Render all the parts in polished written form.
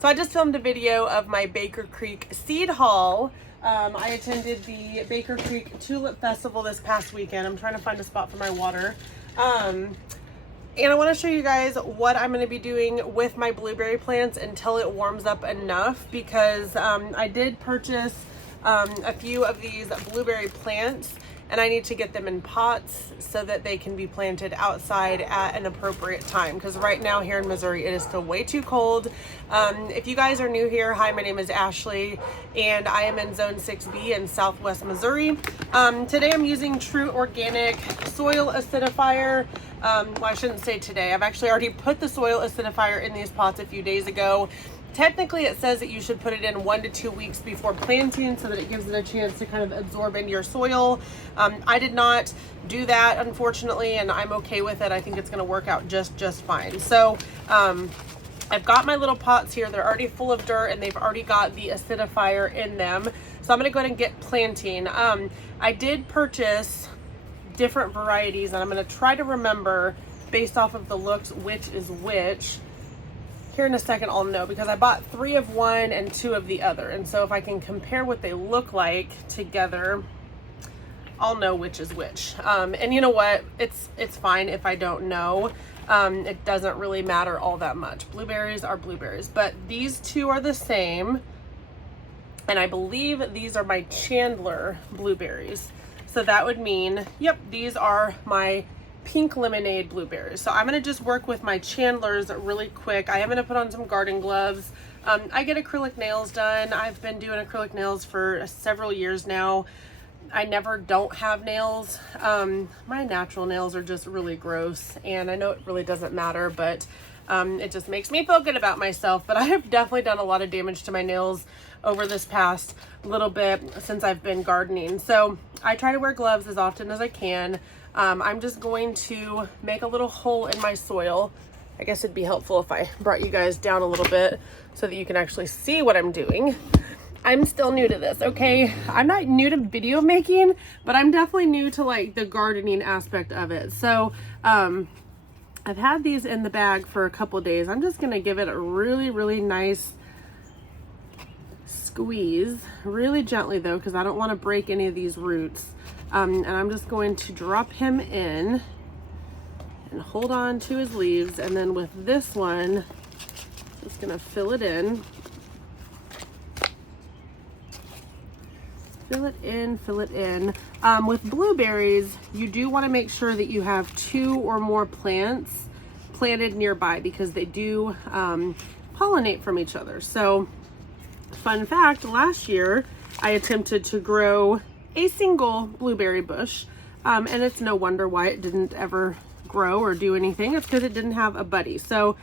So I just filmed a video of my Baker Creek seed haul. I attended the Baker Creek Tulip Festival this past weekend. I'm trying to find a spot for my water. And I want to show you guys what I'm going to be doing with my blueberry plants until it warms up enough, because I did purchase a few of these blueberry plants and I need to get them in pots so that they can be planted outside at an appropriate time, because right now here in Missouri it is still way too cold. If you guys are new here, hi, my name is Ashley and I am in Zone 6B in Southwest Missouri. Today I'm using True Organic soil acidifier. Well, I shouldn't say today. I've actually already put the soil acidifier in these pots a few days ago. Technically, it says that you should put it in 1 to 2 weeks before planting so that it gives it a chance to kind of absorb into your soil. I did not do that, unfortunately, and I'm okay with it. I think it's going to work out just fine. So I've got my little pots here. They're already full of dirt and they've already got the acidifier in them. So I'm going to go ahead and get planting. I did purchase different varieties and I'm going to try to remember based off of the looks which is which. Here in a second I'll know, because I bought 3 of one and 2 of the other, and so if I can compare what they look like together, I'll know which is which. And you know what, it's fine if I don't know. It doesn't really matter all that much. Blueberries are blueberries, but these 2 are the same, and I believe these are my Chandler blueberries. So that would mean, yep, these are my pink lemonade blueberries. So I'm going to just work with my Chandlers really quick. I am going to put on some garden gloves. I get acrylic nails done. I've been doing acrylic nails for several years now. I never don't have nails. My natural nails are just really gross, and I know it really doesn't matter, but it just makes me feel good about myself. But I have definitely done a lot of damage to my nails over this past little bit since I've been gardening. So I try to wear gloves as often as I can. I'm just going to make a little hole in my soil. I guess it'd be helpful if I brought you guys down a little bit so that you can actually see what I'm doing. I'm still new to this, okay? I'm not new to video making, but I'm definitely new to like the gardening aspect of it. So I've had these in the bag for a couple days. I'm just gonna give it a really nice squeeze, really gently though, because I don't want to break any of these roots. And I'm just going to drop him in and hold on to his leaves, and then with this one just gonna fill it in. Fill it in. With blueberries, you do want to make sure that you have 2 or more plants planted nearby, because they do pollinate from each other. So fun fact, last year I attempted to grow a single blueberry bush, and it's no wonder why it didn't ever grow or do anything. It's because it didn't have a buddy. So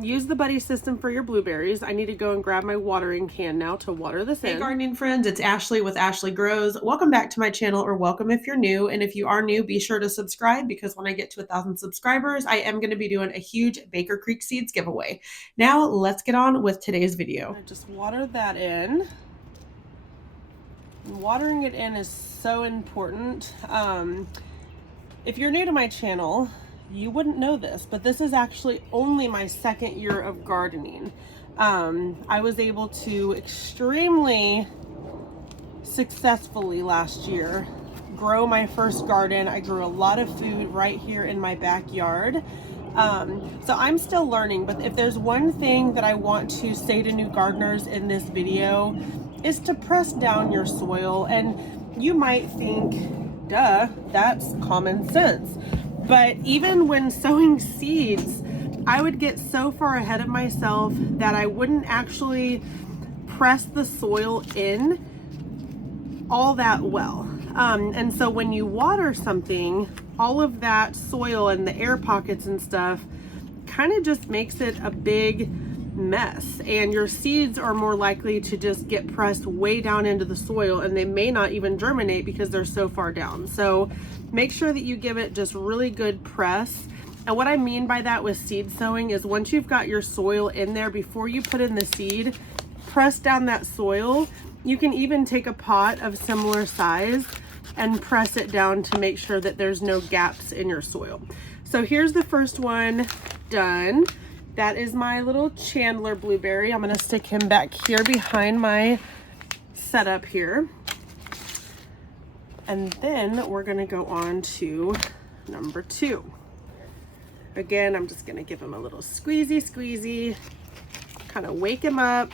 use the buddy system for your blueberries. I need to go and grab my watering can now to water this in. Hey gardening friends, it's Ashley with Ashley Grows. Welcome back to my channel, or welcome if you're new. And if you are new, be sure to subscribe, because when I get to 1,000 subscribers, I am going to be doing a huge Baker Creek Seeds giveaway. Now let's get on with today's video. I just water that in. Watering it in is so important. If you're new to my channel, you wouldn't know this, but this is actually only my 2nd year of gardening. I was able to extremely successfully last year grow my first garden. I grew a lot of food right here in my backyard. So I'm still learning, but if there's one thing that I want to say to new gardeners in this video, is to press down your soil. And you might think, duh, that's common sense. But even when sowing seeds, I would get so far ahead of myself that I wouldn't actually press the soil in all that well. And so when you water something, all of that soil and the air pockets and stuff kind of just makes it a big mess, and your seeds are more likely to just get pressed way down into the soil, and they may not even germinate because they're so far down. So make sure that you give it just really good press. And what I mean by that with seed sowing is, once you've got your soil in there, before you put in the seed, press down that soil. You can even take a pot of similar size and press it down to make sure that there's no gaps in your soil. So here's the first one done. That is my little Chandler blueberry. I'm gonna stick him back here behind my setup here. And then we're gonna go on to number 2. Again, I'm just gonna give him a little squeezy, kind of wake him up,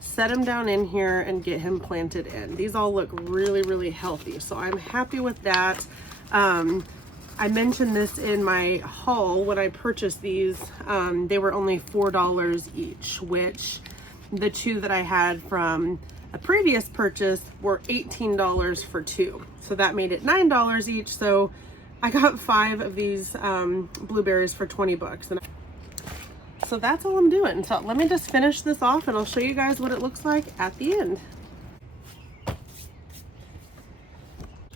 set him down in here and get him planted in. These all look really, really healthy. So I'm happy with that. I mentioned this in my haul when I purchased these. They were only $4 each, which the 2 that I had from a previous purchase were $18 for 2. So that made it $9 each. So I got 5 of these blueberries for 20 bucks. And so that's all I'm doing. So let me just finish this off and I'll show you guys what it looks like at the end.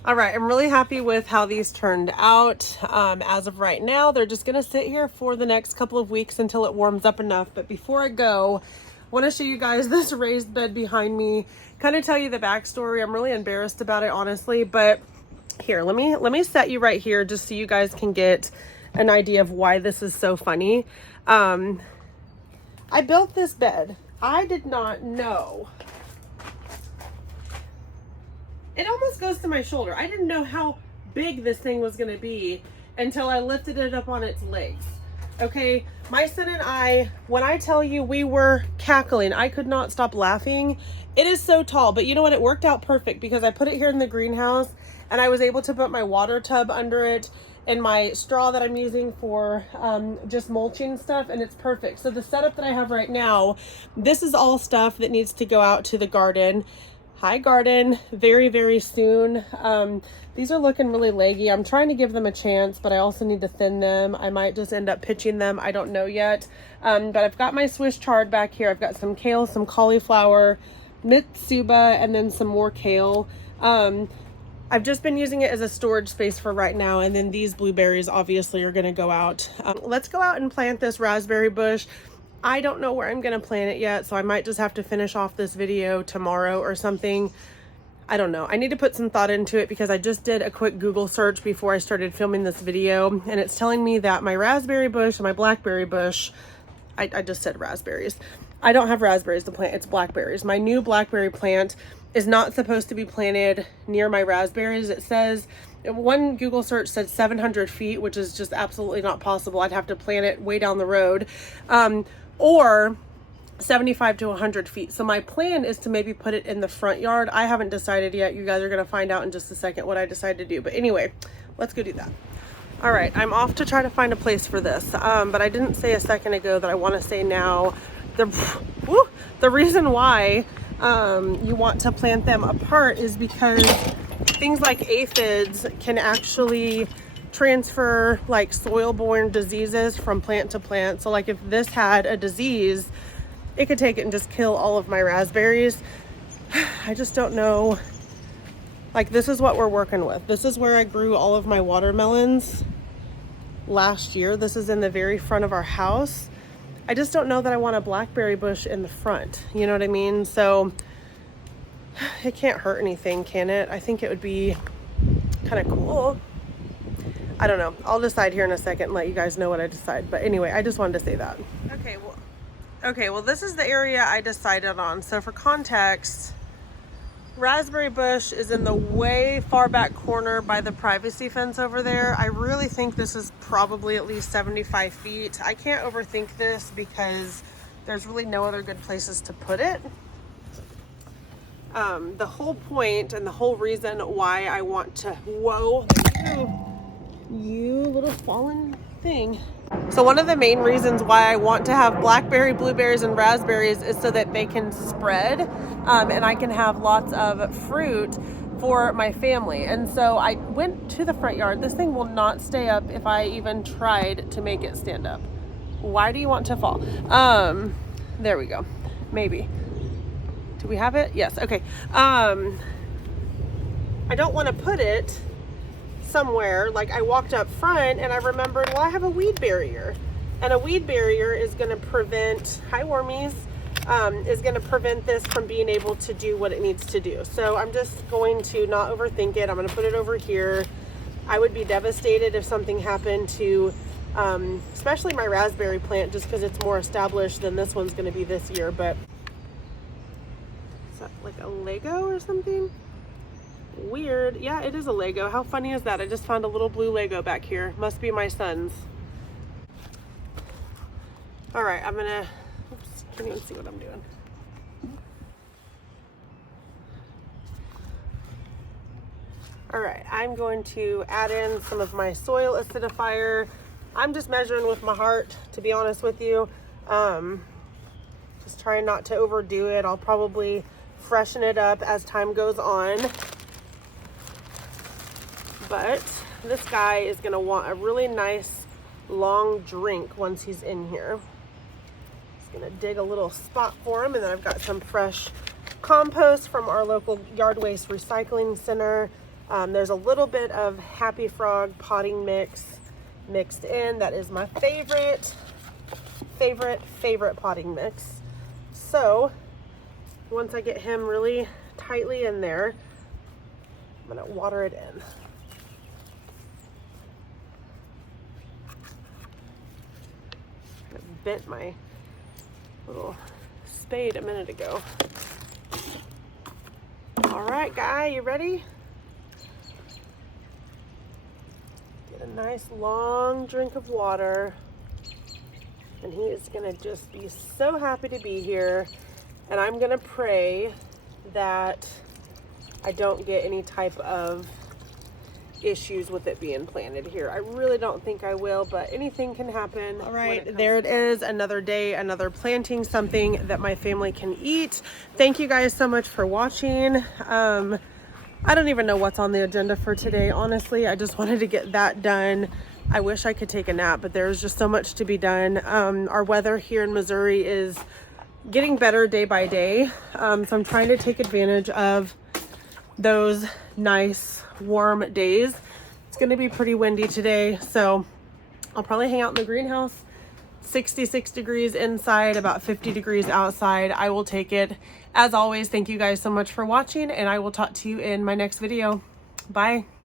All right, I'm really happy with how these turned out. As of right now, they're just gonna sit here for the next couple of weeks until it warms up enough. But before I go, I wanna show you guys this raised bed behind me, kind of tell you the backstory. I'm really embarrassed about it, honestly, but here, let me set you right here just so you guys can get an idea of why this is so funny. I built this bed. I did not know. It almost goes to my shoulder. I didn't know how big this thing was gonna be until I lifted it up on its legs. Okay, my son and I, when I tell you we were cackling, I could not stop laughing. It is so tall, but you know what? It worked out perfect because I put it here in the greenhouse and I was able to put my water tub under it and my straw that I'm using for just mulching stuff, and it's perfect. So the setup that I have right now, this is all stuff that needs to go out to the garden. Hi garden, very, very soon. These are looking really leggy. I'm trying to give them a chance, but I also need to thin them. I might just end up pitching them. I don't know yet. But I've got my Swiss chard back here. I've got some kale, some cauliflower, mitsuba, and then some more kale. I've just been using it as a storage space for right now. And then these blueberries obviously are gonna go out. Let's go out and plant this raspberry bush. I don't know where I'm gonna plant it yet, so I might just have to finish off this video tomorrow or something. I don't know. I need to put some thought into it because I just did a quick Google search before I started filming this video, and it's telling me that my raspberry bush and my blackberry bush, I just said raspberries. I don't have raspberries to plant, it's blackberries. My new blackberry plant is not supposed to be planted near my raspberries. It says, one Google search said 700 feet, which is just absolutely not possible. I'd have to plant it way down the road. Or 75 to 100 feet. So my plan is to maybe put it in the front yard. I haven't decided yet. You guys are gonna find out in just a second what I decide to do. But anyway, let's go do that. All right, I'm off to try to find a place for this. But I didn't say a second ago that I wanna say now. The reason why you want to plant them apart is because things like aphids can actually transfer like soil-borne diseases from plant to plant. So like if this had a disease, it could take it and just kill all of my raspberries. I just don't know. Like this is what we're working with. This is where I grew all of my watermelons last year. This is in the very front of our house. I just don't know that I want a blackberry bush in the front. You know what I mean? So it can't hurt anything, can it? I think it would be kind of cool. I don't know. I'll decide here in a second and let you guys know what I decide. But anyway, I just wanted to say that. Okay, well, this is the area I decided on. So for context, raspberry bush is in the way far back corner by the privacy fence over there. I really think this is probably at least 75 feet. I can't overthink this because there's really no other good places to put it. The whole point and the whole reason why I want to, whoa, you little fallen thing. So one of the main reasons why I want to have blackberry, blueberries, and raspberries is so that they can spread and I can have lots of fruit for my family. And so I went to the front yard. This thing will not stay up if I even tried to make it stand up. Why do you want to fall? There we go. Maybe. Do we have it? Yes. Okay. I don't want to put it somewhere. Like I walked up front and I remembered, well, I have a weed barrier, and a weed barrier is going to prevent, hi wormies, is going to prevent this from being able to do what it needs to do. So I'm just going to not overthink it. I'm going to put it over here. I would be devastated if something happened to especially my raspberry plant, just because it's more established than this one's going to be this year. But is that like a Lego or something? Weird. Yeah, it is a Lego. How funny is that? I just found a little blue Lego back here. Must be my son's. All right, I'm gonna, oops, can't even see what I'm doing. All right, I'm going to add in some of my soil acidifier. I'm just measuring with my heart, to be honest with you. Just trying not to overdo it. I'll probably freshen it up as time goes on. But this guy is gonna want a really nice long drink once he's in here. Just gonna dig a little spot for him, and then I've got some fresh compost from our local yard waste recycling center. There's a little bit of Happy Frog potting mix mixed in. That is my favorite potting mix. So once I get him really tightly in there, I'm gonna water it in. I bent my little spade a minute ago. All right, guy, you ready? Get a nice long drink of water, and he is gonna just be so happy to be here. And I'm gonna pray that I don't get any type of issues with it being planted here. I really don't think I will, but anything can happen. All right, there it is, another day, another planting something that my family can eat. Thank you guys so much for watching. I don't even know what's on the agenda for today, honestly. I just wanted to get that done. I wish I could take a nap, but there's just so much to be done. Our weather here in Missouri is getting better day by day, so I'm trying to take advantage of those nice warm days. It's going to be pretty windy today, so I'll probably hang out in the greenhouse. 66 degrees inside, about 50 degrees outside. I will take it. As always, thank you guys so much for watching, and I will talk to you in my next video. Bye.